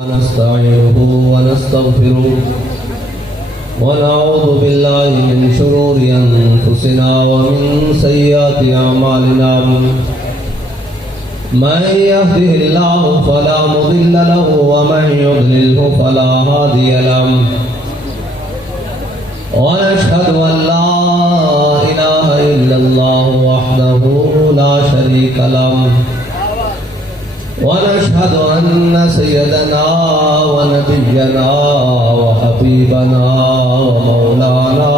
ونستعينه ونستغفره ونعوذ بالله من شرور أنفسنا ومن سيئات أعمالنا من يهده الله فلا مضل له ومن يضلله فلا هادي له ونشهد أن لا إله إلا الله وحده لا شريك له ونشهد أن سيدنا ونبينا وحبيبنا ومولانا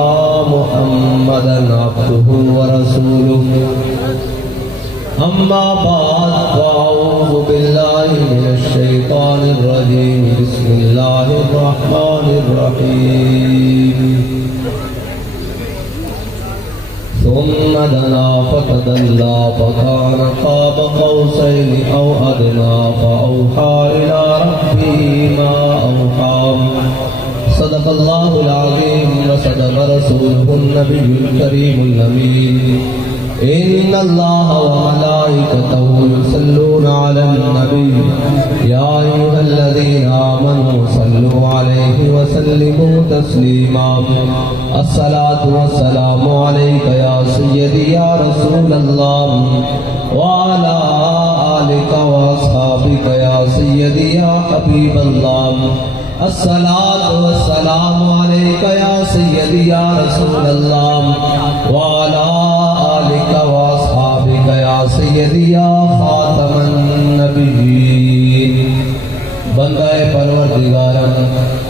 محمدا عبده ورسوله أما بعد فأعوذ بالله من الشيطان الرجيم بسم الله الرحمن الرحيم ثم دنا فتدلى فكان قاب قوسين أو أدنى فأوحى إلى ربه ما أوحى صدق الله العظيم وصدق رسوله النبي الكريم الأمين إن الله وملائكته يصلون على النبي يا أيها الذين آمنوا صلوا عليه وسلموا تسليما الصلاة والسلام عليك يا سيدي يا رسول الله وعلى آلك وأصحابك يا سيدي يا حبيب الله الصلاة والسلام عليك يا سيدي يا رسول الله وعلى آلك وأصحابك يا سيدي يا خاتم النبيين بندہ پروردگارم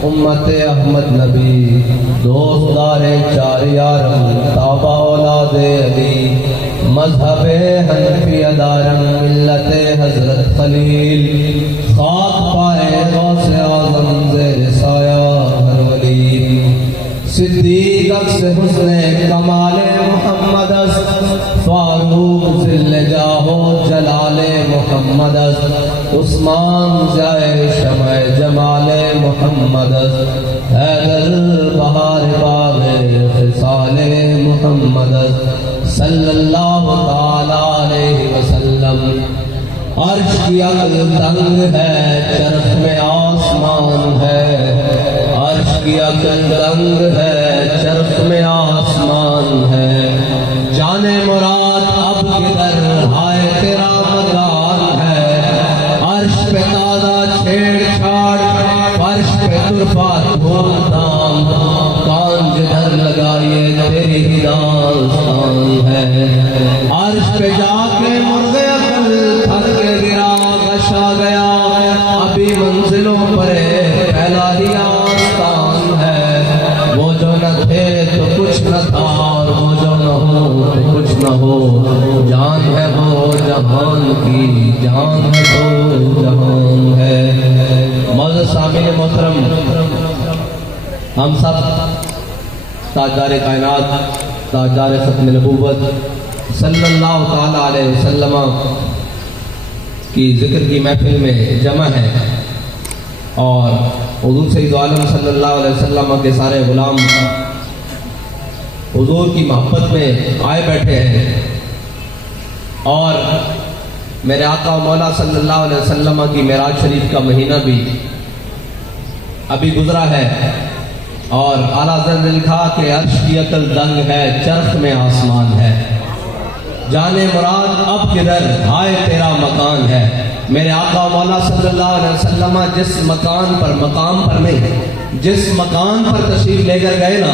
امت احمد نبی دوستدار چار یارم تابع اولاد علی مذہب حنفی دارم ملت حضرت خلیل خاک پائے غوث اعظم زیر سایہ ہر ولی صدیق اکس حسن کمال محمد است فاروق ذل جاہ و جلال محمد است عثمان جائے شمع جمال محمد است حیدر بہار باغ خصال محمد است صلی اللہ تعالی علیہ وسلم عرش کی عقل تنگ ہے چرخ میں آسمان ہے عرش کی عقل تنگ ہے چرخ میں آسمان ہے جان مراد اب کدھر ہائے تیرا مکان ہے عرش پہ تازہ چھیڑ چھاڑ فرش پہ طرفہ دھوم دھام کان جدھر لگائیے تیری ہی داستان ہے عرش پہ جا کے مرغ عقل تھک کے گرا غشا گیا ابھی منزلوں پر پھیلا ہی آستان ہے وہ جو نہ تھے تو کچھ نہ تھا اور وہ جو نہ ہو تو کچھ نہ ہو جان ہے وہ جہان کی جان ہے وہ جہان ہے معزز سامعین محترم ہم سب تاجدار کائنات تاجدار ختم نبوت صلی اللہ تعالی علیہ وسلم کی ذکر کی محفل میں جمع ہے اور حضور سید عالم صلی اللہ علیہ وسلم کے سارے غلام حضور کی محبت میں آئے بیٹھے ہیں اور میرے آقا مولا صلی اللہ علیہ وسلم کی معراج شریف کا مہینہ بھی ابھی گزرا ہے اور اعلیٰ حضرت نے لکھا کہ عرش کی عقل دنگ ہے چرخ میں آسمان ہے جانے مراد اب کدھر ہائے تیرا مکان ہے میرے آقا مولا صلی اللہ علیہ وسلم جس مکان پر مقام پر نہیں جس مکان پر تشریف لے کر گئے نا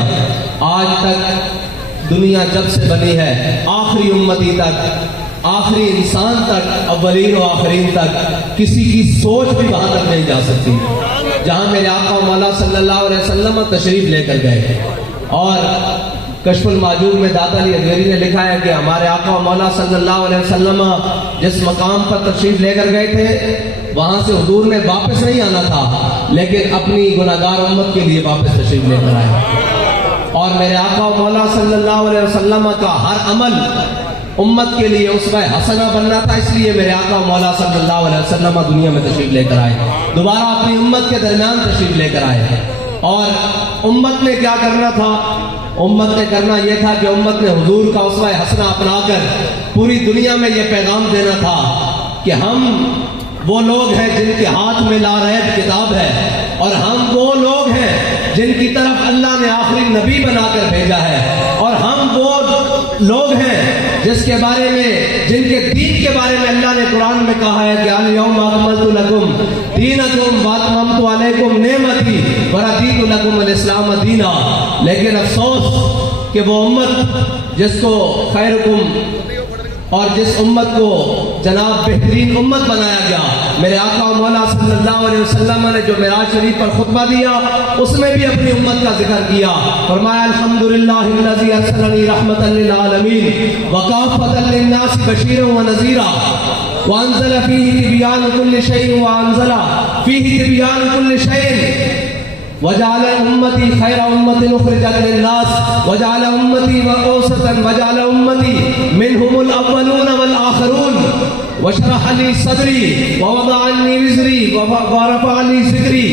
آج تک دنیا جب سے بنی ہے آخری امتی تک آخری انسان تک اولین و آخرین تک کسی کی سوچ بھی وہاں تک نہیں جا سکتی جہاں میرے آقا مولا صلی اللہ علیہ وسلم تشریف لے کر گئے اور کشف المعجوب میں داتا علی ازویری نے لکھا ہے کہ ہمارے آقا مولا صلی اللہ علیہ وسلم جس مقام پر تشریف لے کر گئے تھے وہاں سے حضور نے واپس نہیں آنا تھا لیکن اپنی گناہگار امت کے لیے واپس تشریف لے کر آئے اور میرے آقا مولا صلی اللہ علیہ وسلم کا ہر عمل امت کے لیے اسوہ حسنہ بننا تھا اس لیے میرے آقا مولا صلی اللہ علیہ وسلم دنیا میں تشریف لے کر آئے دوبارہ اپنی امت کے درمیان تشریف لے کر آئے اور امت نے کیا کرنا تھا امت نے کرنا یہ تھا کہ امت نے حضور کا اسوہ حسنہ اپنا کر پوری دنیا میں یہ پیغام دینا تھا کہ ہم وہ لوگ ہیں جن کے ہاتھ میں لاریب کتاب ہے، اور ہم وہ لوگ ہیں جن کی طرف اللہ نے آخری نبی بنا کر بھیجا ہے، اور ہم وہ لوگ ہیں جس کے بارے میں، جن کے دین کے بارے میں اللہ نے قرآن میں کہا ہے کہ الیوم اکملت لکم دینکم واتممت علیکم نعمتی ورضیت لکم الاسلام دینا۔ لیکن افسوس کہ وہ امت جس کو خیرکم اور جس امت کو جناب بہترین امت بنایا گیا، میرے آقا و مولا صلی اللہ علیہ وسلم نے جو معراج شریف پر خطبہ دیا اس میں بھی اپنی امت کا ذکر کیا، فرمایا الحمدللہ الذی ارسلنی رحمۃ للعالمین وکافۃ للناس بشیرا ونذیرا وانزل فیہ تبیان کل شیء وانزل فیہ تبیان کل شیء وجعل امتی خیر امت اخرجت للناس وجعل امتی وسطا وجعل امتی منهم الاولون والآخرون وشرح لي صدری ووضع عنی وزری ورفع لي ذکری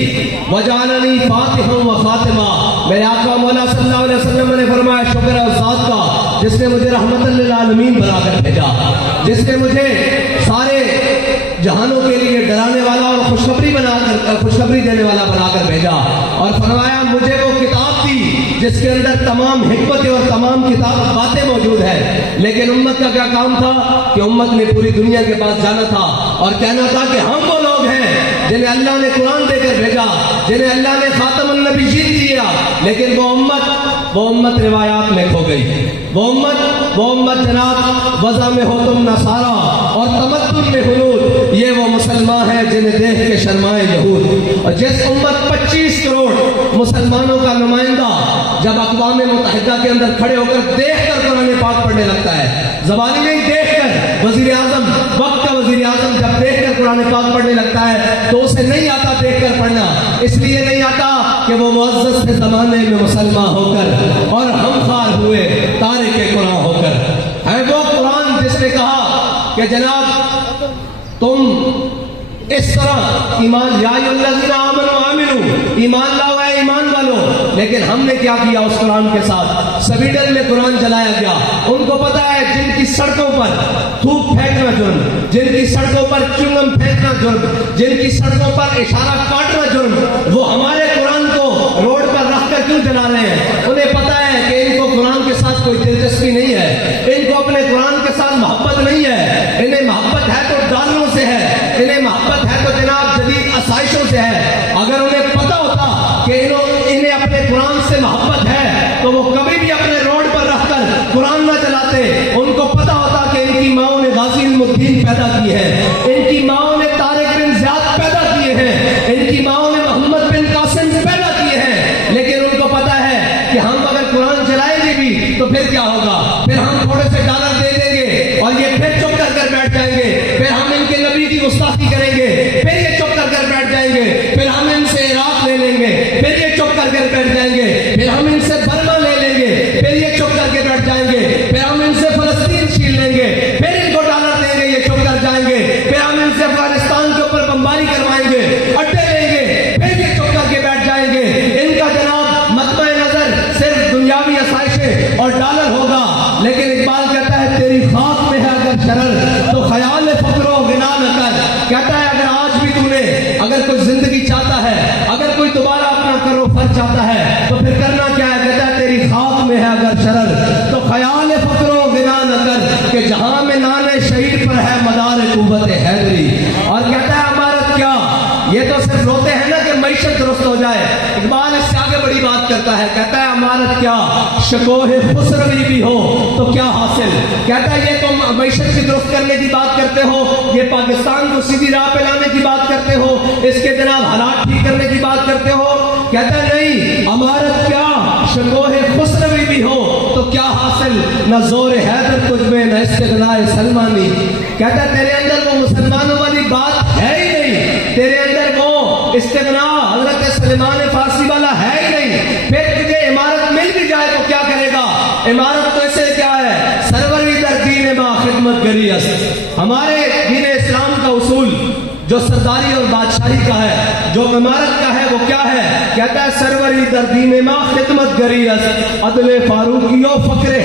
وجعلنی فاتحا وخاتما۔ میرے آقا مولا صلی اللہ علیہ وسلم نے فرمایا شکر ہے اس ذات کا جس نے مجھے رحمت للعالمین بنا کر بھیجا، جس نے مجھے سارے جہانوں کے لیے ڈرانے والا اور خوشخبری دینے والا بنا کر بھیجا، اور فرمایا مجھے وہ کتاب دی جس کے اندر تمام حکمتیں اور تمام باتیں موجود ہیں۔ لیکن امت کا کیا کام تھا کہ امت نے پوری دنیا کے پاس جانا تھا اور کہنا تھا کہ ہم وہ لوگ ہیں جنہیں اللہ نے قرآن دے کر بھیجا، جنہیں اللہ نے خاتم النبیین دیا، لیکن وہ امت روایات میں کھو گئی، وہ امت جناب وضع میں ہو تم نصارا اور تمدن میں ہنود، یہ وہ مسلمان ہیں جنہیں دیکھ کے شرمائے یہود۔ اور جس امت 25 کروڑ مسلمانوں کا نمائندہ جب اقوام متحدہ کے اندر کھڑے ہو کر دیکھ کر قرآن پاک پڑھنے لگتا ہے، زبانی نہیں دیکھ کر، وزیر اعظم وقت کا وزیر اعظم جب دیکھ کر قرآن پاک پڑھنے لگتا ہے تو اسے نہیں آتا دیکھ کر پڑھنا، اس لیے نہیں آتا کہ وہ معزز تھے زمانے میں مسلمان ہو کر اور ہم خار ہوئے تارک قرآن ہو کر۔ ہے وہ قرآن جس نے کہا کہ جناب تم اس طرح ایمان یا ایھا الذین آمنوا آمنوا، ایمان لاؤ اے ایمان والو، لیکن ہم نے کیا کیا اس قرآن کے ساتھ؟ سویڈن میں قرآن جلایا گیا۔ ان کو پتا ہے جن کی سڑکوں پر تھوک پھینکنا جرم، جن کی سڑکوں پر چنگم پھینکنا جرم، جن کی سڑکوں پر اشارہ کاٹنا جرم، وہ ہمارے قرآن کو روڈ پر رکھ کر کیوں جلا رہے ہیں؟ انہیں پتا ہے کہ ان کو قرآن کے ساتھ کوئی دلچسپی نہیں ہے، ان کو اپنے قرآن کے ساتھ محبت نہیں ہے، انہیں محبت ہے تو ڈالروں سے ہے، انہیں محبت ہے تو جناب جدید آسائشوں سے ہے۔ اگر انہیں پتا ہوتا کہ انہیں اپنے قرآن سے محبت ہے تو وہ کبھی بھی اپنے روڈ پر رکھ کر قرآن نہ چلاتے۔ ان کو پتا ہوتا کہ ان کی ماؤں نے غازی علم الدین پیدا کی ہے، ان کی ماؤں نے طارق بن زیاد پیدا کیے ہیں، ان کی ماؤں نے محمد بن قاسم پیدا کیے ہیں، لیکن ان کو پتا ہے کہ ہم اگر قرآن چلائیں گے بھی تو پھر کیا ہوگا؟ پھر ہم تھوڑے سے ڈالر دے دیں گے اور یہ پھر چپ کر بیٹھ جائیں گے، پھر ہم ان کے نبی کی گستاخی کریں گے، پھر یہ چپ کر بیٹھ جائیں گے، پھر ہم ان سے عراق لے لیں گے، پھر یہ چپ کر بیٹھ جائیں گے، پھر ہم ان سے برما لے لیں گے، پھر یہ چپ کر کے بیٹھ جائیں گے، پھر ہم ان سے فلسطین چھین لیں گے، پھر ان کو ڈالر دیں گے، یہ چپ کر جائیں گے، پھر ہم ان سے افغانستان کے اوپر بمباری کروائیں گے، اڈے لیں گے، پھر یہ چپ کر کے بیٹھ جائیں گے۔ ان کا جناب مطمع نظر صرف دنیاوی آسائشیں اور ڈالر ہوگا، لیکن اقبال کہتا ہے تیری خاک میں ہے اگر شرر تو خیال فقر و غنا نہ کر۔ کہتا ہے اگر آج بھی تو نے اگر کوئی زندگی چاہتا ہے، اگر کوئی دوبارہ اپنا کرو فر چاہتا ہے تو پھر کرنا کیا ہے؟ کہتا ہے تیری خاک میں ہے اگر شرر تو خیال فقر و غنا نہ کر، کہ جہاں میں نان شہید پر ہے مدار قوت حیدری۔ اور کہتا ہے عمارت کیا، یہ تو صرف روتے ہیں نا کہ معیشت درست ہو جائے، اقبال اس سے آگے بڑی بات کرتا ہے، کہتا ہے عمارت کیا شکوہ خسروی بھی ہو تو کیا حاصل۔ کہتا ہے یہ تو معیشت کی درست کرنے کی بات کرتے ہو، یہ پاکستان کو سیدھی راہ پہ لانے کی بات کرتے ہو، اس کے جناب حالات ٹھیک کرنے کی بات کرتے ہو۔ کہتا ہے نہیں، عمارت کیا شکوہ خسروی بھی ہو تو کیا حاصل، نہ زور حیدر تجھ میں نہ استغناء سلمانی۔ کہتا ہے تیرے اندر وہ مسلمانوں والی بات ہے ہی نہیں، تیرے اندر وہ استغناء حضرت سلیمان فارسی والا ہے ہی نہیں، پھر تجھے عمارت مل بھی جائے تو کیا کرے گا؟ عمارت تو ایسے کیا ہے، سروری در دین ما خدمت گری است۔ ہمارے دین اسلام کا اصول جو سرداری اور بادشاہی کا ہے، جو عمارت کا ہے، وہ کیا ہے؟ کہتا ہے سروری در دین ما خدمت گری است، عدل فاروقی و فقر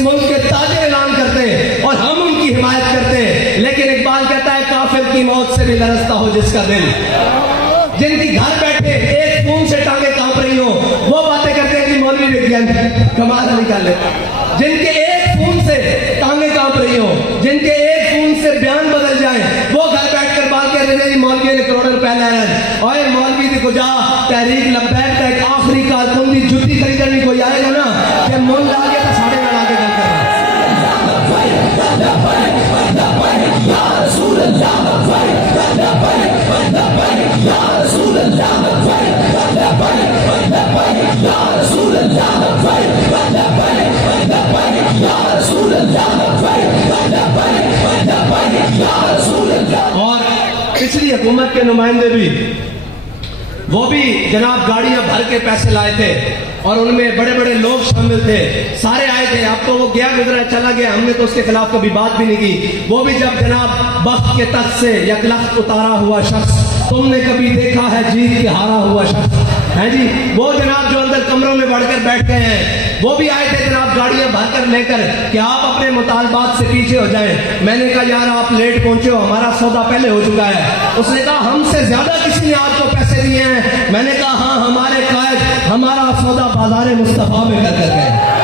ملک کے تاجر اعلان کرتے اور ہم ان کی حمایت کرتے، لیکن اقبال کہتا ہے کافر کی موت سے بھی لرزتا ہو جس کا دل، جن کی گھر بیٹھے ایک خون سے ٹانگیں کانپ رہی ہوں وہ باتیں کرتے ہیں کہ مولوی وگیان کمال نکال لے، جن کے ایک خون سے ٹانگیں کانپ رہی ہوں، جن کے ایک خون سے بیان بدل جائیں، وہ گھر بیٹھ کر بات کر رہے ہیں مولوی نے کروڑوں روپے لے رہے ہیں، اور مولوی دی کو جا تحریک لبیک کا ایک آخری کارکن دی جُتی خریدنے کوئی آئے گا نا کہ من لا گیا تو ساڑھے نہ لاگے گا کرنا اور پچھلی حکومت کے نمائندے بھی وہ بھی جناب گاڑیاں بھر کے پیسے لائے تھے اور ان میں بڑے بڑے لوگ شامل تھے، سارے آئے تھے، اب تو وہ گیا گزرا چلا گیا، ہم نے تو اس کے خلاف کبھی بات بھی نہیں کی، وہ بھی جب جناب بخت کے تخت سے یک لخت اتارا ہوا شخص، تم نے کبھی دیکھا ہے جیت کے ہارا ہوا شخص ہے جی، وہ جناب جو اندر کمروں میں بڑھ کر بیٹھ گئے ہیں وہ بھی آئے تھے جناب گاڑیاں بھر کر لے کر کہ آپ اپنے مطالبات سے پیچھے ہو جائیں، میں نے کہا یار آپ لیٹ پہنچے ہو، ہمارا سودا پہلے ہو چکا ہے، اس نے کہا ہم سے زیادہ کسی نے آپ کو پیسے دیے ہیں، میں نے کہا ہاں ہمارے قائد ہمارا سودا بازار مصطفیٰ میں کر کر گئے۔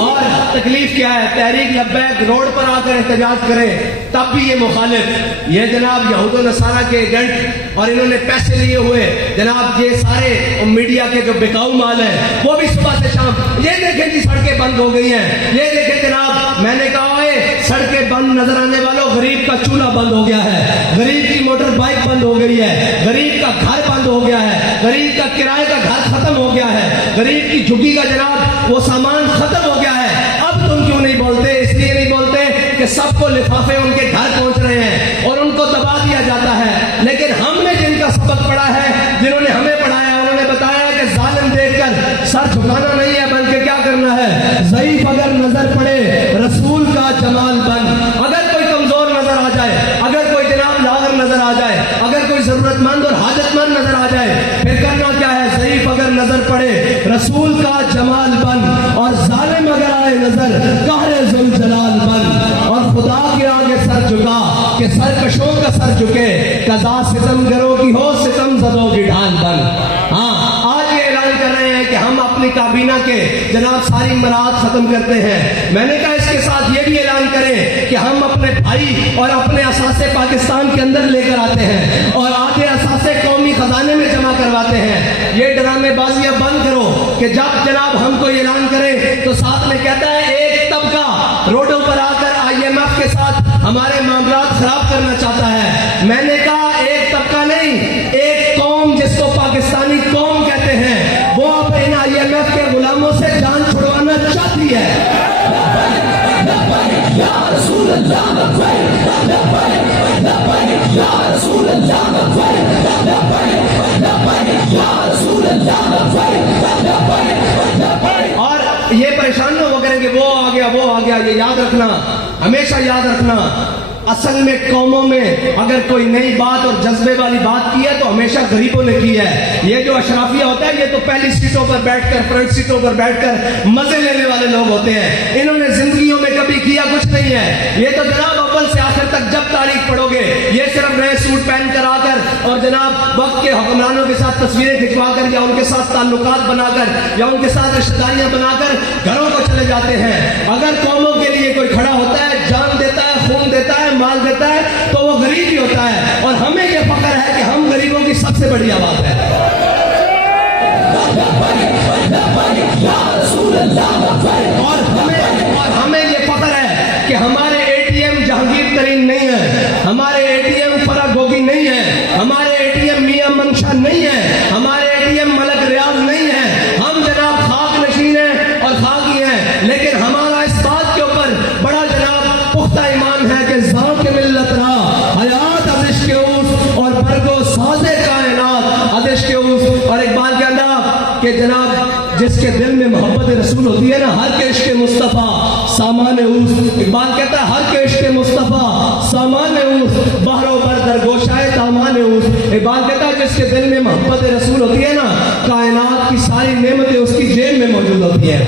اور تکلیف کیا ہے، تحریک لبیک روڈ پر آ کر احتجاج کرے تب بھی یہ مخالف، یہ جناب یہود و نصارہ کے ایجنٹ اور انہوں نے پیسے لیے ہوئے جناب یہ سارے میڈیا کے جو بکاؤ مال ہیں وہ بھی صبح سے شام، یہ دیکھیں جی سڑکیں بند ہو گئی ہیں، یہ دیکھیں جناب میں نے کہا سڑکیں بند نظر آنے والوں غریب کا چولہا بند ہو گیا ہے، غریب کی موٹر بائک بند ہو گئی ہے، غریب کا گھر بند ہو گیا ہے، غریب کا کرائے کا گھر ختم ہو گیا ہے، غریب کی جھگی کا جناب وہ سامان ختم ہو گیا ہے، اب تم کیوں نہیں بولتے؟ اس لیے نہیں بولتے کہ سب کو لفافے ان کے گھر پہنچ رہے ہیں اور ان کو دبا دیا جاتا ہے، لیکن ہم نے جن کا سبق پڑھا ہے، جنہوں نے ہمیں پڑھایا، انہوں نے بتایا کہ ظالم دیکھ کر سر جھکانا نہیں ہے بلکہ کیا کرنا ہے، ضعیف اگر نظر پڑے رسول کا جمال بن، اگر کوئی کمزور نظر آ جائے، اگر کوئی جناب لاغر نظر آ جائے، اگر کوئی ضرورت مند اور حاجت مند نظر آ جائے، پھر کرنا کیا ہے، ضعیف اگر نظر پڑے رسول کا جمال بن، اور ظالم اگر آئے نظر قہر ذوالجلال بن، اور خدا کے آگے سر جھکا کہ سرکشوں کا سر جھکے، قضا ستم گروں کی ہو ستم زدوں کی ڈھال بن۔ ہاں آج یہ اعلان کر رہے ہیں کہ ہم اپنی کابینہ کے جناب ساری مراعات ختم کرتے ہیں، میں نے کہا اس کے ساتھ یہ بھی اعلان کریں کہ ہم اپنے بھائی اور اپنے اثاثے پاکستان کے اندر لے کر آتے ہیں اور آدھے اثاثے قومی خزانے میں جمع کرواتے ہیں، یہ ڈرامے بازیاں بند کرو کہ جب جناب ہم کو اعلان کریں تو ساتھ میں کہتا ہے ایک طبقہ روڈوں پر آ کر IMF کے ساتھ ہمارے معاملات خراب کرنا چاہتا ہے، میں نے کہا ایک طبقہ نہیں، ایک قوم جس کو پاکستانی قوم کہتے ہیں وہ اب ان IMF کے غلاموں سے جان چھڑوانا چاہتی ہے۔ اور یہ پریشان نہ ہو کریں کہ وہ آ گیا، یہ یاد رکھنا، ہمیشہ یاد رکھنا، اصل میں قوموں میں اگر کوئی نئی بات اور جذبے والی بات کی ہے تو ہمیشہ غریبوں نے کی ہے، یہ جو اشرافیہ ہوتا ہے یہ تو پہلی سیٹوں پر بیٹھ کر فرنٹ سیٹوں پر بیٹھ کر مزے لینے والے لوگ ہوتے ہیں، انہوں نے زندگیوں میں کبھی کیا کچھ نہیں ہے، یہ تو جناب اول سے آخر تک جب تاریخ پڑھو گے یہ صرف نئے سوٹ پہن کر آ کر اور جناب وقت کے حکمرانوں کے ساتھ تصویریں کھنچوا کر یا ان کے ساتھ تعلقات بنا کر یا ان کے ساتھ رشتہ داریاں بنا کر گھروں کو چلے جاتے ہیں، اگر قوموں کے لیے کوئی کھڑا ہوتا ہے، جان دیتا ہے، خون دیتا ہے، مال دیتا ہے تو وہ غریب ہی ہوتا ہے، اور ہمیں یہ فخر ہے کہ ہم غریبوں کی سب سے بڑی آواز ہے۔ اور ہمیں یہ فخر ہے کہ ہمارے ATM جہانگیر ترین نہیں ہے، ہمارے ATM فرح گوگی نہیں ہے، ہمارے ATM میاں منشا نہیں ہے، ہمارے ATM ملک ریاض نہیں ہے، ہم جناب خاک نشین ہیں اور خاکی ہیں، لیکن ہمارا اس بات کے اوپر بڑا جناب پختہ ایمان ہے کہ ذاق ملت را حیات ازش کے اوس اور برگو سازے کائنات ازش کے اوس، اور اقبال کے اندر کہ جناب جس کے دل میں محبت رسول ہوتی ہے نا، ہر کے عشق مصطفیٰ سامان اوس. اقبال کہتا ہے ہر کے عشق مصطفیٰ سامان اوس, بہرو بر در گوشائے دامان اوس. اقبال کہتا ہے جس کے دل میں محبت رسول ہوتی ہے نا, کائنات کی ساری نعمتیں اس کی جیب میں موجود ہوتی ہیں.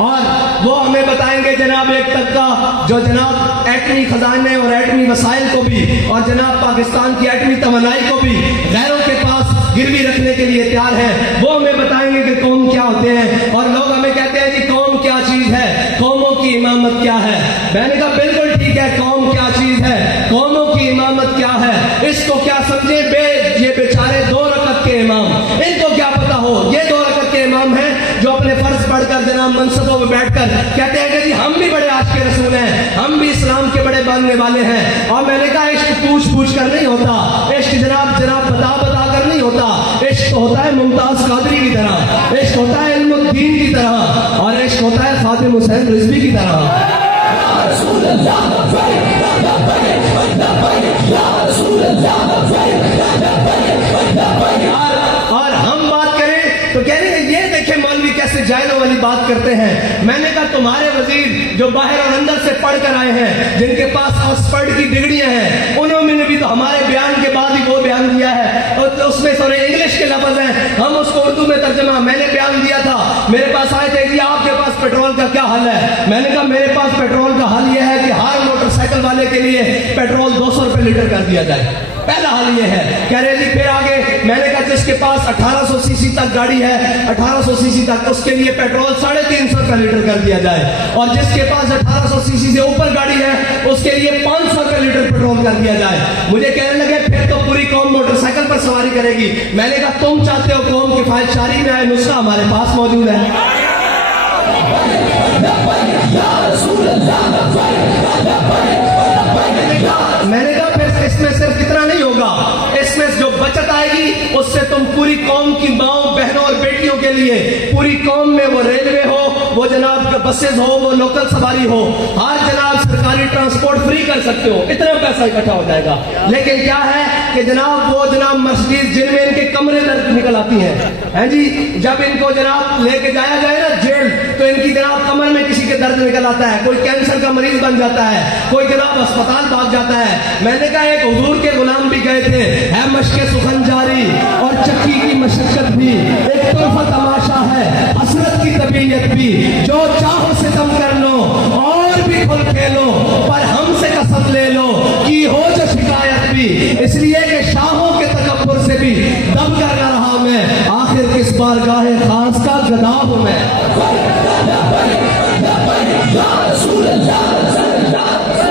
اور وہ ہمیں بتائیں گے جناب ایک طبقہ جو جناب ایٹمی خزانے اور ایٹمی وسائل کو بھی اور جناب پاکستان کی ایٹمی توانائی کو بھی غیروں کے پاس گروی رکھنے کے لیے تیار ہے, وہ ہمیں بتائیں گے کہ قوم کیا ہوتے ہیں. اور لوگ ہمیں کہتے ہیں جی قوم کیا چیز ہے, قوموں کی امامت کیا ہے. میں نے کہا بالکل ٹھیک ہے, قوم کیا چیز ہے, قوموں کی امامت کیا ہے. اس کو کیا سمجھے یہ بیچارے 2 رکعت کے امام, ان کو کیا پتا ہو یہ 2 رکعت کے امام ہیں جو اپنے فرض پڑھ کر جناب منصبوں میں بیٹھ کر کہتے ہیں کہ جی ہم بھی بڑے عاشق رسول ہیں, ہم بھی اسلام کے بڑے ماننے والے ہیں. اور میں نے کہا عشق پوچھ کر نہیں ہوتا, عشق جناب بتا کر نہیں ہوتا. عشق ہوتا ہے ممتاز قادری کی طرح, عشق ہوتا ہے علم الدین کی طرح, اور عشق ہوتا ہے خاتم حسین رضوی کی طرح. اور ہم بات کریں تو کہہ رہے ہیں یہ دیکھیں مولوی کیسے جائلوں والی بات کرتے ہیں. میں نے کہا تمہارے وزیر جو باہر اور اندر سے پڑھ کر آئے ہیں, جن کے پاس آکسفورڈ کی ڈگریاں ہیں, انہوں نے بھی تو ہمارے بیان کے بعد ہی وہ بیان دیا ہے, اور اس میں تھوڑے انگلش کے لفظ ہیں, ہم اس کو اردو میں ترجمہ میں نے بیان دیا تھا. میرے پاس آئے تھے کہ آپ کے پاس پیٹرول کا کیا حل ہے. میں نے کہا میرے پاس پیٹرول کا حل یہ ہے کہ ہر موٹر سائیکل والے کے لیے پیٹرول 200 روپے لیٹر کر دیا جائے. پہلا حل یہ ہے. کہہ رہے جی پھر آگے. میں نے کہا جس کے پاس 1800 سی سی تک گاڑی ہے, 1800 سی سی تک, اس کے لیے پیٹرول 350 روپے لیٹر کر دیا جائے. اور جس کے پاس 1800 سی سی سے اوپر گاڑی ہے اس کے لیے 500 روپے لیٹر پیٹرول کر دیا جائے. مجھے کہنے لگے پھر تو پوری قوم موٹر سائیکل پر سواری کرے گی. میں نے کہا تم چاہتے ہو قوم کفایت شاری میں آئے, نسخہ ہمارے پاس موجود ہے. میں نے کہا پھر اس میں صرف اتنا نہیں ہوگا, اس میں جو بچت آئے گی اس سے تم پوری قوم کی ماؤں بہنوں اور بیٹیوں کے لیے پوری قوم میں وہ ریلوے ہو, وہ جناب بسز ہو, وہ لوکل سواری ہو, ہر جناب سرکاری ٹرانسپورٹ فری کر سکتے ہو. اتنا پیسہ اکٹھا ہو جائے گا. لیکن کیا ہے کہ جناب وہ جناب مرسڈیز جن میں ان کے کمرے درد نکل آتی ہیں جی, جب ان کو جناب لے کے جایا جائے نا جیل, تو ان کی جناب کمر میں کسی کے درد نکل آتا ہے, کوئی کینسر کا مریض بن جاتا ہے, کوئی جناب اسپتال بھاگ جاتا ہے. میں نے کہا ایک حضور کے غلام بھی گئے تھے, ہے مشق سخن جاری اور چکی کی مشقت بھی, ایک طرفہ تماشا ہے حسرت کی طبیعت بھی, جو چاہو ستم کر لو اور بھی کھل کھیلو, پر ہم سے قسم لے لو کی ہو جو شکایت بھی, اس لیے کہ شاہوں کے تکبر سے بھی دم کر نہ رہا میں, آخر کس بارگاہ خاص کا گدا ہوں میں.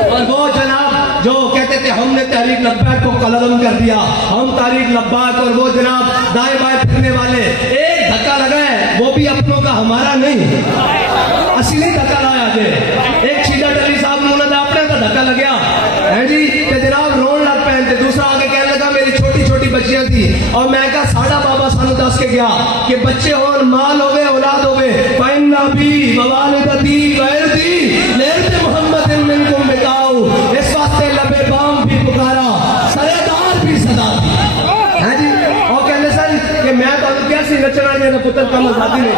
اور وہ جناب جو کہتے تھے ہم نے تحریک لبیک کو قلم کر دیا, ہم تحریک لبیک, اور وہ جناب دائیں بائیں پھرنے والے, ایک دھکا لگا ہے وہ بھی اپنوں کا ہمارا نہیں, اصلی دھکا لایا جے. ایک شیدہ ٹلی صاحب مولانا اپنے کا دھکا لگیا ہے جی کہ جناب رون لگ پہنتے, دوسرا آگے کہنے لگا میری چھوٹی چھوٹی بچیاں تھی, اور میں کہا ساڑھا بابا سانو دس کے گیا کہ بچے ہوں, مال ہوئے, اولاد ہوئے, فَإِنَّ بِي وَوَالِدَتِي وَإِرْضِي لِعِرْضِ مُحَمَّدٍ مِنْكُمْ بِقَاؤُ, اس واسطے لبے بام بھی پکارا, سرےدار بھی صدا دی ہے جی. اور کہنے سن کہ میں تو انہوں کیا سی نچنا جانا پتر کام آزادی نے,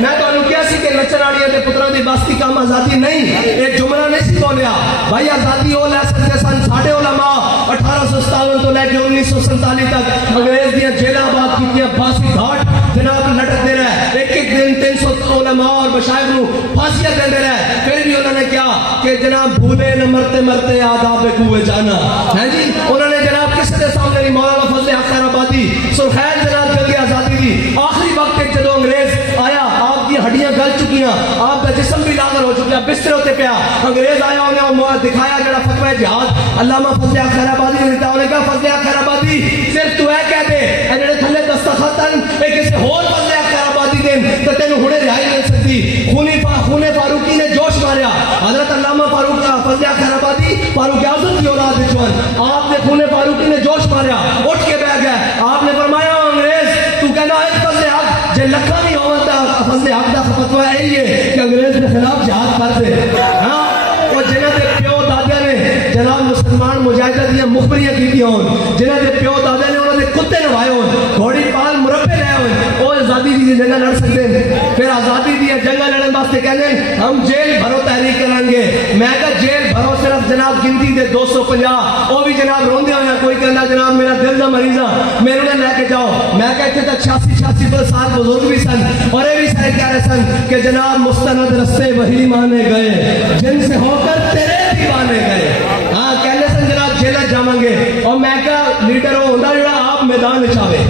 میں تو انہوں کیا سی کہ نچنا جانا پترہ دی باستی کام آزادی نہیں, ایک جملہ نہیں سی بولیا بھائی. آزادی ہو لے سکتے سن ساڑھے علماء 1857 تو لے کے 1947 تک انگریز دیا جیلہ آباد کی دیا, پھانسی گھاٹ جناب لٹکتے رہے, ایک ایک دن 300 علماء اور مشائخ کو پھانسیاں دیتے رہے. پھر بھی انہوں نے کیا کہ جناب بھولے نہ مرتے مرتے آداب کوئے جانا ہے جی. انہوں نے جناب کس کے سامنے نہیں, مولانا فضل حق خیر آبادی سرخیل جناب جنگی آزادی دی. آخری وقت ایک جدو انگریز آیا, آپ کی ہڈیاں گل چکیاں, آپ کا جسم بھی لاغر ہو چکا, بستر ہوتے پیا, انگریز آیا انہیں دکھایا جڑا فتوی جہاد علامہ فضل حق خیر آبادی نے دیتا. انہوں نے کہا فضل حق خیر آبادی صرف تو ہے کہہ دے, اے جڑے تھلے دستخطن اے کسی اور فضل حق خیر آبادی دین تے تینوں ہنے رہائی مل سکتی. خون فاروقی نے جوش ماریا, حضرت علامہ فاروق فضل حق خیر آبادی فاروق اعظم کی اولاد وچوں, آپ نے خون فاروقی نے جوش ماریا, اٹھ کے بیٹھ گئے. آپ نے فرمایا انگریز تو کہنا ہے فضل حق جے لکھا نہیں ہوتا فضل حق دا فتوی یہی ہے کہ انگریز کے خلاف جہاد کر دے. ہاں وہ جنہاں دے پیو دادے نے جناب مسلمان مجاہدہ دیا مخبریاں کی ہون, جنہاں دے پیو دادے نے انہوں نے کتے نوائے ہون, گھوڑی پال مربے لے وہ آزادی کی جنگ لڑ سکتے ہیں. پھر آزادی کی جنگ لڑنے واسطے کہتے ہیں ہم جیل بھرو تحریک کریں گے. میں کہا جیل بھرو صرف جناب گنتی دے 250 وہ بھی جناب روندے ہوئے. کوئی کہنا جناب میرا دل دا مریض میرے نے لے کے جاؤ. میں کہتے تک 86 سال بزرگ بھی سن اور یہ بھی سارے کہہ رہے سن کہ جناب مستند رستے وہی مانے گئے جن سے ہو کر تیرے دیوانے گئے. ہاں کہنے سن جناب جیل جاؤں گے. اور میں کہا لیڈر وہ ہوتا جڑا آپ میدان چاہے.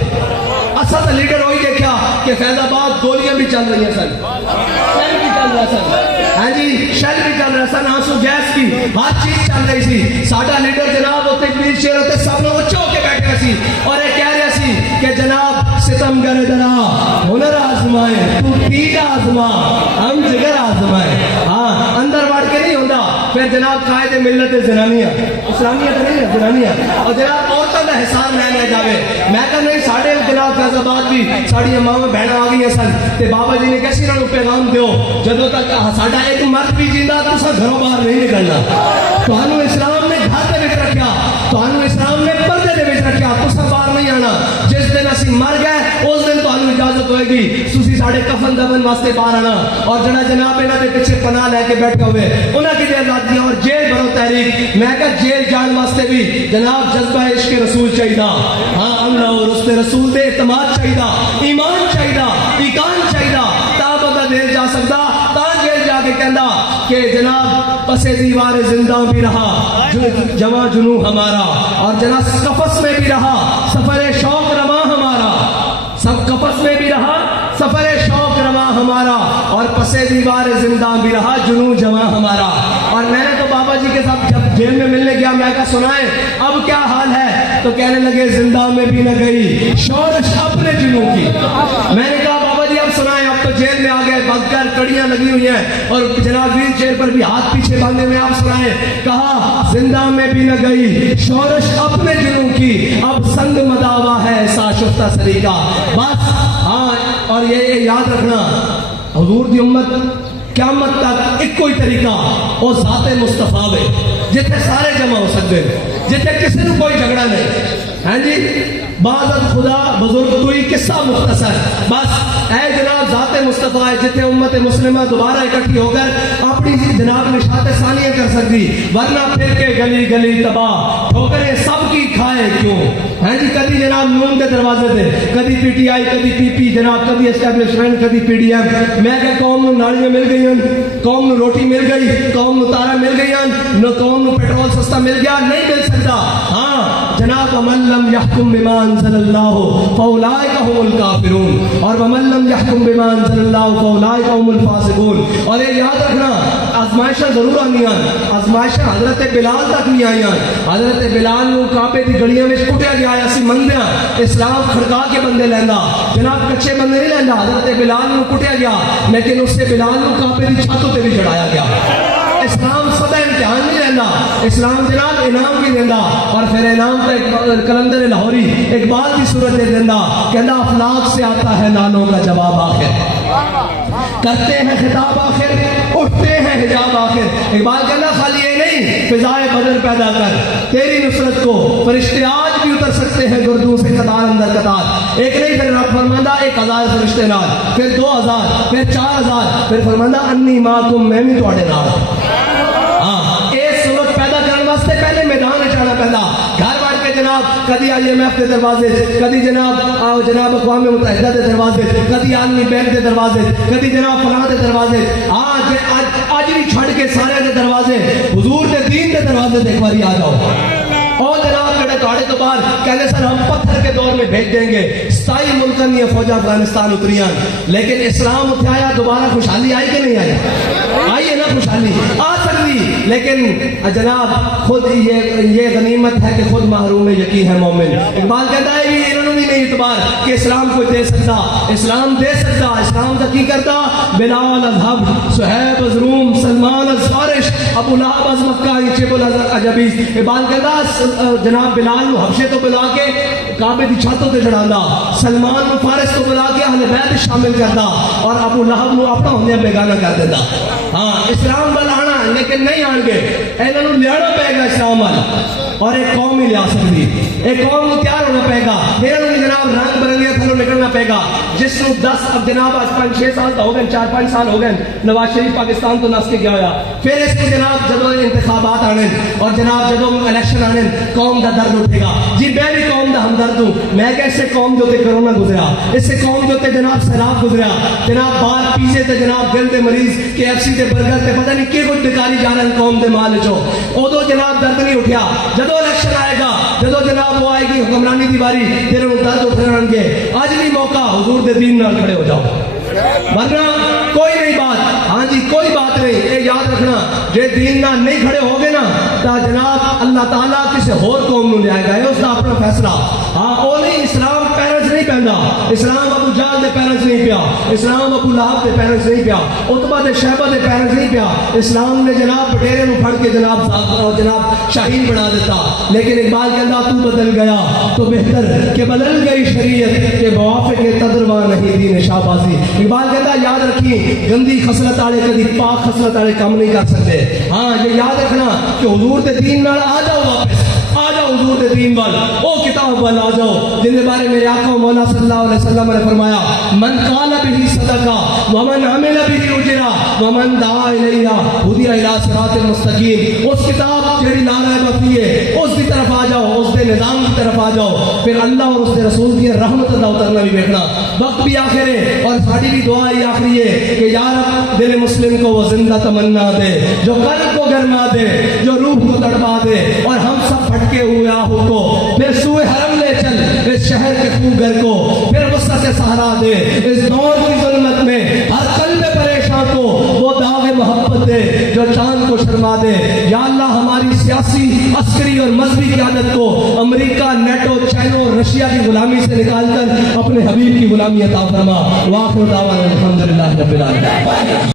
اصل تو لیڈر وہی دیکھا کہ فیض آباد گولیاں بھی چل رہی ہیں سن, شیل بھی چل رہا سن, ہاں جی شیل بھی چل رہا سن, آنسو گیس کی ہر چیز چل رہی سی. ساڈا لیڈر جناب اتنے پیر شیر ہوتے سب لوگ چو کے بیٹھے سی اور یہ کہہ رہے سی کہ جناب ستم گر درا ہنر آزمائے تو تیگ آزما ہم جگر آزمائے. ہاں اندر بڑھ کے نہیں ہوتا. پھر جناب قائد ملت زنانیاں اسلامیہ تو نہیں ہے زنانیاں اور جناب عورتوں کا حساب لینے جاوے. میں کہا نہیں ساڑھے جناب فیض آباد بھی ساڑی ماں بہن آ گئی سن تے بابا جی نے کیسی انہوں پیغام دیو جدو تک ساڈا ایک مرد بھی جیندہ تو گھروں باہر نہیں نکلنا. تمہوں اسلام نے گھر دے وچ رکھیا, تمہوں اسلام نے پردے دے وچ رکھیا, تساں باہر نہیں آنا. جس دن اسی مر گئے اس دن تمہوں اجازت ہوئے گی تسی ساڈے کفن دفن واسطے باہر آنا. اور جڑا جناب انہاں دے پیچھے پناہ لے کے بیٹھے ہوئے انہاں کی دے آزادی اور جیل بھرو تحریک. میں کہا جیل جان واسطے بھی جناب جذبہ عشق رسول چاہیے. ہاں اللہ اور اس دے رسول دے اعتماد چاہیے, ایمان چاہیے, ایقان چاہیے. تا بندہ دل جا سکتا تا جیل جا کے کہندا کہ جناب پس دیوار زندہ بھی رہا جواں جنوں ہمارا اور جناب قفس میں بھی رہا سفر شوق رواں ہمارا. سب قفس میں بھی رہا سفر شوق رواں ہمارا اور پس دیوار زندہ بھی رہا جنوں جواں ہمارا. اور میں نے تو بابا جی کے ساتھ جب جیل میں ملنے گیا میں کہا سنائیں اب کیا حال ہے تو کہنے لگے زندہ میں بھی نہ گئی شورش اپنے جنوں کی. میں نے کہا بابا جی اب سنائیں اب تو جیل میں آ گئے بگ کر کڑیاں لگی ہوئی ہیں اور جناب ویل چیئر پر بھی ہاتھ پیچھے باندھے ہوئے, آپ سنائیں. کہا زندہ میں بھی نہ گئی شورش اپنے جنوں کی اب سنگ مداوا ہے ایسا شفتہ سری کا. بس ہاں اور یہ یاد رکھنا حضور دی امت قیامت تک ایک کوئی طریقہ وہ ذات مصطفیٰ ہے جتنے سارے جمع ہو سکتے ہیں, جتنے کسی کو کوئی جھگڑا نہیں. ہاں جی بعضت خدا بزرگ توئی قصہ مختصر. بس اے جناب ذات مصطفیٰ ہے جتنے امت مسلمہ دوبارہ اکٹھی ہو کر اپنی جناب نشاط ثانیہ کر سکتی, ورنہ پھر کے گلی گلی تباہ ٹھوکریں سب کی کھائے کیوں. ہاں جی کدی جناب نون کے دروازے تھے, کدی پی ٹی آئی, کدی پی پی, جناب کدی اسٹیبلشمنٹ, کدی پی ڈی ایم. میں کہ قوم نو ناڑیاں مل گئی ہیں, قوم نو روٹی مل گئی, قوم نو تارا مل گئی ہیں, نو قوم نو پیٹرول سستا مل گیا نہیں مل سکتا. ہاں جناب ومن لم يحكم بما انزل الله فاولئك هم الكافرون اور ومن لم يحكم بما انزل الله فاولئك هم الفاسقون. اور یہ یاد رکھنا آزمائشاں ضرور آنی ہیں, آزمائشاں حضرت بلال تک بھی آئی ہیں. حضرت بلال نو کعبے دی گلیاں وچ کٹیا گیا اسی مندیاں اسلام کھڑکا کے بندے لیندا جناب کچے بندے نہیں لیندا. حضرت بلال نو کٹیا گیا لیکن اس سے بلال نو کعبے دی چھت تے بھی چڑھایا گیا. اسلام سدا امتحان نہیں لینا, اسلام جناب انعام بھی دینا. اور پھر انعام کا کلندر لاہوری اقبال کی صورت دے دینا کہنا افلاک سے آتا ہے نالوں کا جواب آخر کرتے ہیں خطاب آخر اٹھتے ہیں حجاب آخر. اقبال کہنا خالی یہ نہیں فضائے بدر پیدا کر تیری نصرت کو فرشتے آج بھی اتر سکتے ہیں گردوں سے قطار اندر قطار. ایک نہیں پھر رب فرماندہ 1000 فرشتے نال, پھر 2000, پھر 4000, پھر فرماندہ انی معکم میں بھی تواڈے نال. ہاں اس صورت پیدا کرنے واسطے پہلے میدان جانا پہلا گھر بیٹھ کے جناب کدی IMF کے دروازے, کدی جناب اقوام متحدہ کے دروازے, کدی عالمی بینک کے دروازے, کدی جناب فلاں کے دروازے. آج بھی چھڑ کے سارے کے دروازے حضور کے دین کے دروازے سے ایک باری آ جاؤ. اور جناب جڑے گاڑے تو باہر کہنے سر ہم پتھر کے دور میں بھیج دیں گے 27 ملکن یہ فوجہ افغانستان اتریاں, لیکن اسلام اتھے آیا دوبارہ خوشحالی آئی کہ نہیں آئی؟ آئی ہے نا خوشحالی آ سکتی, لیکن جناب خود یہ غنیمت ہے کہ خود محروم یقین ہے مومن. اقبال کہتا ہے یہ انہوں نے نہیں اعتبار کہ اسلام کو دے سکتا, اسلام دے سکتا. اسلام کا کی کرتا بلال از حب, صہیب از روم, سلمان از فارش, ابو لہب از مکہ, چب العجبیز. اقبال کہتا جناب بلال نو حبشے تو بلا کے کعبے دی چھتوں تے چڑھاندا, سلمان نو فارس تو بلا کے اہل بیت شامل کردا, اور ابو لہب نو اپنا ہوندیا بیگانہ کر دیندا. ہاں اسلام ول آنا لیکن نہیں آن گے, انہاں نو لیانا پے گا اسلام ول. اور ایک قوم ہی لیا سکتی. ایک قوم کو تیار ہونا پائے گا, پھر انہیں جناب رنگ برنگے تھلوں نکلنا پائے گا. جس کو 10 اب جناب آج 5-6 سال تو ہو گئے, 4-5 سال ہو گئے نواز شریف پاکستان تو نس کے گیا ہوا. پھر اس کو جناب جدو انتخابات آنے اور جناب جدو الیکشن آنے قوم دا درد اٹھے گا. جی میں بھی قوم دا ہمدرد ہوں. میں کہ اس سے قوم جو تے کرونا گزرا, اس سے قوم جو تے جناب سیلاب گزرا, جناب بار پیزے تے جناب دل دے مریض KFC تے برگر تے پتہ نہیں کہ کچھ بیکاری جا رہا ہے قوم دے مال چو. ادو جناب درد نہیں اٹھیا. جدو الیکشن آئے گا, جدو جناب وہ آئے گی حکمرانی دی باری, پھر وہ درد اٹھنے گے. اج بھی موقع حضور دے دین نال کھڑے ہو جاؤ, ورنہ کوئی نہیں بات. ہاں جی کوئی بات نہیں. اے یاد رکھنا جے دین نال نہیں کھڑے ہو گے نا تا جناب اللہ تعالیٰ کسی اور قوم نو لے آئے گا. اس کا اپنا فیصلہ. ہاں وہ نہیں, اسلام پیرنٹس نہیں پہنتا. اسلام ابو جہل دے پیرنٹس نہیں پیا, اسلام ابو لہب دے پیرنٹس نہیں پیا, عتبہ دے شیبہ دے پیرنٹس نہیں پیا. اسلام نے جناب بٹیرے نو پھڑ کے جناب شاہین بنا دیتا. لیکن اقبال کہندا تو بدل گیا تو بہتر کہ بدل گئی شریعت کے موافق تدروا نہیں دین شہبازی. اقبال کہندا یاد رکھیں گندی خصلت والے کبھی پاک خصلت والے کام نہیں کر سکتے. ہاں یہ یاد رکھنا کہ حضور دے دین نال آ جاؤ, واپس آ جاؤ حضور دے دین وال, او کتاب وال آ جاؤ جن دے بارے میرے آقا مولا صلی اللہ علیہ وسلم نے فرمایا من قال به صدقہ ومن عمل به اجرا ومن دعا الیہ ہدی الی صراط المستقیم. اس کتاب جڑی لا ریب فیہ اس کی طرف آ جاؤ, اس دے نظام کی طرف آ جاؤ. پھر اللہ اور اس دے رسول کی رحمت دا اترنا بھی دیکھنا. وقت بھی آخر ہے اور ساری بھی دعا ہی آخری ہے کہ یا رب دل مسلم کو وہ زندہ تمنا دے, جو قلب کو گرما دے, جو روح کو تڑپا دے, اور ہم سب پھٹکے ہوئے آہو کو پھر سوئے حرم لے چل, اس شہر کے خوگر کو پھر وسط سے سہارا دے. اس دور کی ظلمت میں ہر قلب پریشان کو وہ داغ محبت دے جو چاند کو شرما دے. یا اللہ ہماری سیاسی, عسکری اور مذہبی قیادت کو امریکہ, نیٹو, چائنا اور رشیا کی غلامی سے نکال کر اپنے حبیب کی غلامی عطا فرما. واخر دعوانا الحمدللہ رب العالمین.